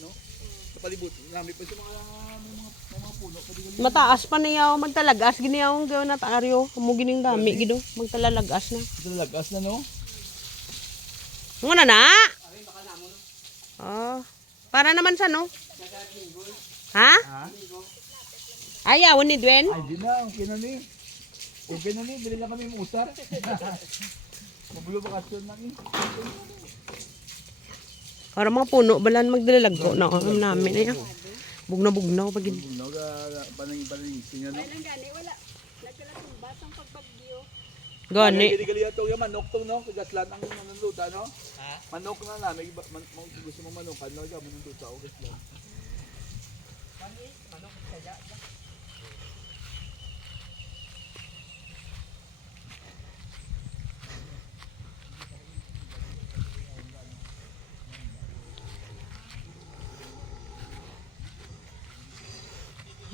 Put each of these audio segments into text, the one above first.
no? Sa palibot, marami pa sa mga puno. Mataas pa niya magtalagas giniyaw ang gawin na taaryo. Amo gining dami gido magtalalagas na. Talagas na, no? Nguna na? Oh. Para naman sa no? Ha? Ayaw ni Dwen? Ay, di na. Okay na ni. Okay na ni. Dili lang kami musar. Mabulo bakasyon na ni. Para mga puno balan magdalalag ko na namin na yan. Bugnaw pag Bugnaw ka panang singa, no? Wala. Nagkalasumbat ang pagbagyo. gani. Gali ato yung manok tong, no? Kagaslan ang nanunduta, no? Manok na namin. Gusto mo manok, ano ka? Manunduta o gaslan.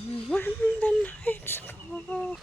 When the lights go